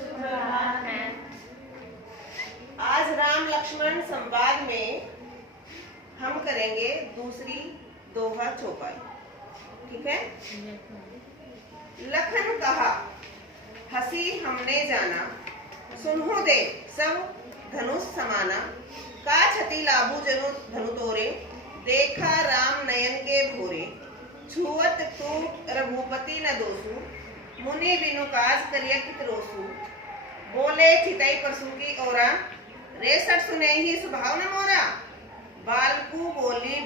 सुप्रभात है। आज राम लक्ष्मण संवाद में हम करेंगे दूसरी दोहा चौपाई। ठीक है। लखन कहा हंसी हमने जाना, सुनहु दे सब धनुष समाना। का छति लाभू जनु धनु तोरे, देखा राम नयन के भोरे। छुअत टूट रघुपति न दोसु, मुनि बिनु काज करिय कित रोसु। बोले चितई पशु की ओरा, रे सट सुने ही स्वभाव न मोरा। बालकू बोली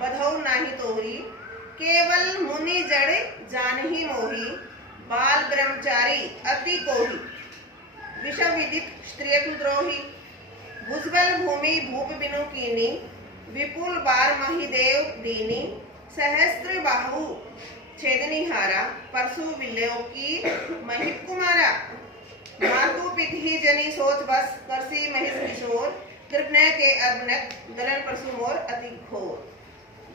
बधौ नाही तोरी, केवल मुनि जड़ जान ही मोही। बाल ब्रह्मचारी अति कोही, विषम विदित स्त्रिय कुद्रोही। भुजबल भूमि भूप बिनु कीनी, विपुल बार महिदेव दीनी। सहस्त्र बाहु छेदनी हारा, परसु विल्यो की महिप कुमारा। मातु पितहि जनी सोच बस, करसी महिष किशोर। कृपण के अर्भनक दलन परसु मोर अति घोर।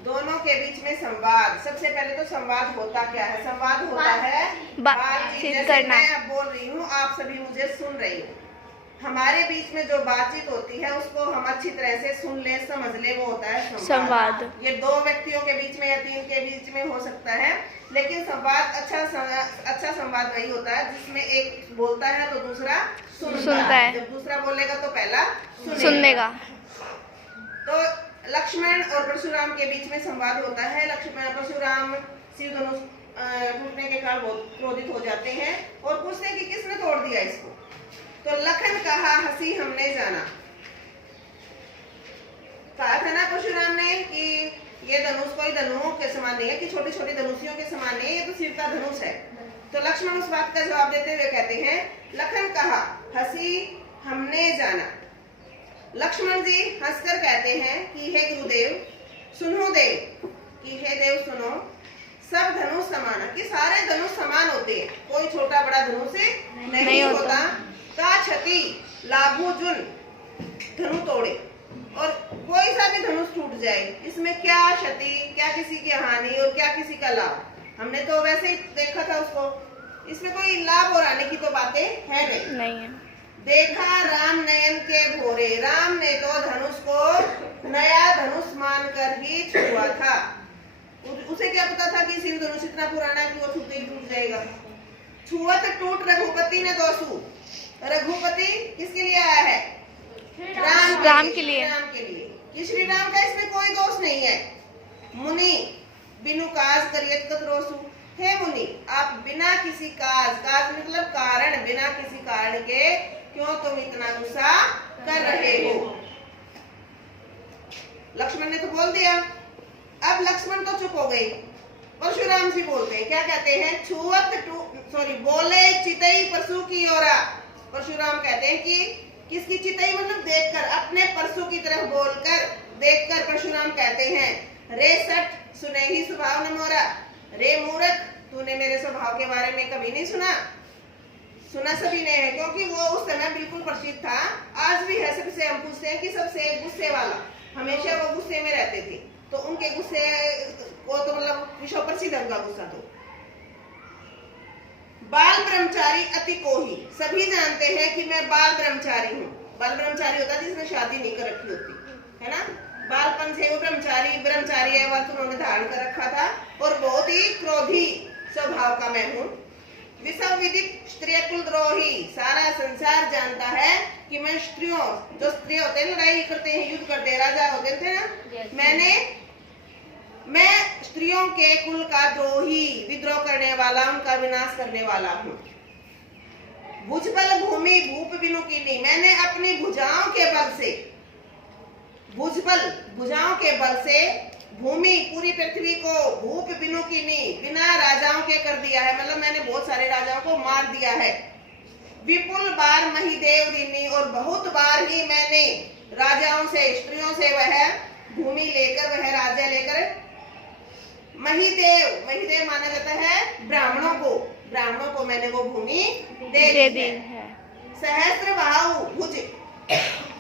दोनों के बीच में संवाद। सबसे पहले तो संवाद होता क्या है? संवाद होता है बातचीत करना। मैं अब बोल रही हूँ, आप सभी मुझे सुन रही हो। हमारे बीच में जो बातचीत होती है उसको हम अच्छी तरह से सुन ले, समझ ले, वो होता है संवाद। ये दो व्यक्तियों के बीच में या तीन के बीच में हो सकता है, लेकिन संवाद अच्छा संवाद वही होता है जिसमें एक बोलता है तो दूसरा सुनता है। जब दूसरा बोलेगा तो पहला सुनेगा। तो लक्ष्मण और परशुराम के बीच में संवाद होता है। परशुराम शिव धनुष टूटने के कारण बहुत क्रोधित हो जाते हैं और पूछते हैं कि किसने तोड़ दिया इसको। तो लखन कहा हंसी हमने जाना। कहा था ना परशुराम ने कि ये धनुष कोई धनुओं के समान नहीं है, कि छोटी छोटी धनुषियों के समान नहीं है, ये तो शिव का धनुष है। तो लक्ष्मण उस बात का जवाब देते हुए कहते हैं, लखन कहा हंसी हमने जाना। लक्ष्मण जी हंसकर कहते हैं कि हे गुरुदेव सुनो देव, कि हे देव सुनो, सब धनुष समान, कि सारे धनुष समान होते हैं, कोई छोटा बड़ा धनुष नहीं होता। का क्षति लाभू जुन धनु तोड़े, और कोई सा भी धनुष टूट जाए, इसमें क्या क्षति, क्या किसी की हानि और क्या किसी का लाभ। हमने तो वैसे ही देखा था उसको, इसमें कोई लाभ और हानि की तो बातें है नहीं है। देखा राम नयन के भोरे, राम ने तो धनुष को नया धनुष मानकर ही छुआ था। उसे क्या पता था कि शिव धनुष इतना पुराना है कि वो छूते ही टूट जाएगा। छुअत टूट रघुपति ने दोसु। रघुपति किसके लिए आया है? राम के लिए। कि श्री राम का इसमें कोई दोष नहीं है। मुनि बिनु काज करियत कत रोसु। हे मुनि, आप बिना किसी काज मतलब कारण, बिना किसी कारण के क्यों तुम इतना गुस्सा कर रहे हो? लक्ष्मण ने तो बोल दिया। अब लक्ष्मण तो चुप हो गए। परशुराम जी बोलते हैं, क्या कहते हैं? बोले चितई पशु की ओरा। परशुराम कहते हैं कि किसकी चितई मतलब देखकर, अपने परशु की तरफ बोलकर, देखकर परशुराम कहते हैं, रे सट सुने ही स्वभाव न मोरा। रे मूर्ख, तूने मेरे स्वभाव के बारे में कभी नहीं सुना? सुना सभी ने है, क्योंकि वो उस समय बिल्कुल प्रसिद्ध था। आज भी है, सबसे हम पूछते हैं कि सबसे गुस्से वाला, हमेशा वो गुस्से में रहते थे। तो उनके गुस्से को तो मतलब विश्व प्रसिद्ध उनका गुस्सा। तो बाल ब्रह्मचारी अति कोही, सभी जानते हैं कि मैं बाल ब्रह्मचारी हूँ। बाल ब्रह्मचारी होता है जिसने शादी नहीं कर रखी होती है ना। बालपन से वो ब्रह्मचारी है, वह उन्होंने धारण कर रखा था, और बहुत ही क्रोधी स्वभाव का मैं हूँ। विषम विदित स्त्रिय कुलद्रोही, सारा संसार जानता है कि मैं स्त्रियों, जो स्त्री होते हैं लड़ाई करते हैं, युद्ध करते हैं, राजा होते थे ना, मैं स्त्रियों के कुल का द्रोही, विद्रोह करने वाला, उनका विनाश करने वाला हूँ। भुजबल भूमि भूप बिनु कीनी, मैंने अपनी भुजाओं के बल से भूमि पूरी पृथ्वी को भूप बिनु कीनी, बिना राजाओं के कर दिया है। मतलब मैंने बहुत सारे राजाओं को मार दिया है। विपुल बार महिदेव दीनी, और बहुत बार ही मैंने राजाओं से, स्त्रियों से वह भूमि लेकर, वह राज्य लेकर, महिदेव माना जाता है ब्राह्मणों को मैंने वो भूमि दे दी है। सहस्त्र बाहु भुज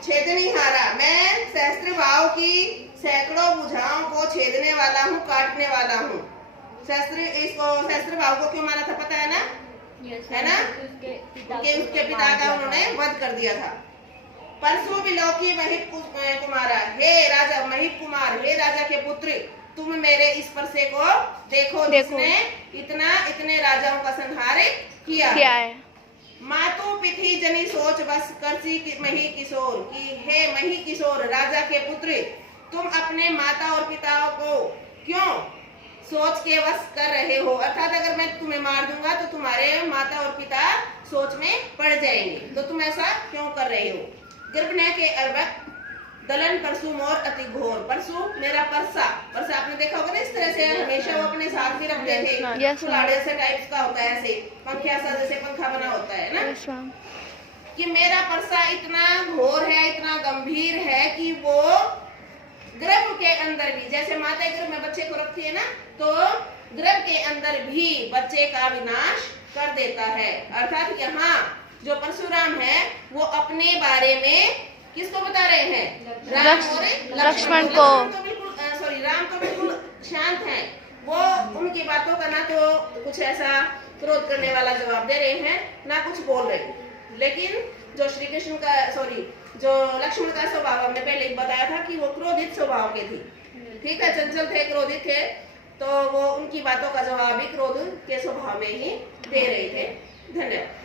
छेदनी हारा, मैं सहस्त्र बाहु की सैकड़ों भुजाओं को छेदने वाला हूँ, काटने वाला हूँ। सहस्त्र बाहु को क्यों माना था पता है ना? है ना? क्योंकि उसके पिता का उन्होंने वध कर दिया था। परसु विलोकी महिप कुमारा, हे राजा महिप कुमार, हे राजा के पुत्र, तुम मेरे इस परसे को देखो जिसने इतने राजाओं का संहार किया है। मातु पिथि जनी सोच बस करसी मही किशोर की, हे मही किशोर राजा के पुत्र, तुम अपने माता और पिता को क्यों सोच के वश कर रहे हो? अर्थात अगर मैं तुम्हें मार दूंगा तो तुम्हारे माता और पिता सोच में पड़ जाएंगे, तो तुम ऐसा क्यों कर रहे हो? गर्भनय के अर्वक दलन परसु मोर अति घोर, परसु मेरा परसा आपने देखा होगा ना, इस तरह से हमेशा वो अपने साथ भी रखते थे। फुलाड़े से टाइप्स का होता है, ऐसे पंखिया सा जैसे पंखा बना होता है ना, कि मेरा परसा इतना घोर है, इतना गंभीर है कि वो गर्भ के अंदर भी, जैसे माता गर्भ में बच्चे को रखती है ना, तो गर्भ के अंदर भी बच्चे का विनाश कर देता है। अर्थात यहाँ जो परशुराम है वो अपने बारे में किसको बता रहे हैं? राम और लक्ष्मण को। राम तो बिल्कुल शांत हैं, वो उनकी बातों का ना तो कुछ ऐसा क्रोध करने वाला जवाब दे रहे हैं, ना कुछ बोल रहे हैं। लेकिन जो श्री कृष्ण का जो लक्ष्मण का स्वभाव हमने पहले बताया था कि वो क्रोधित स्वभाव के थे, ठीक है, चंचल थे, क्रोधित थे, तो वो उनकी बातों का जवाब भी क्रोध के स्वभाव में ही दे रहे थे। धन्यवाद।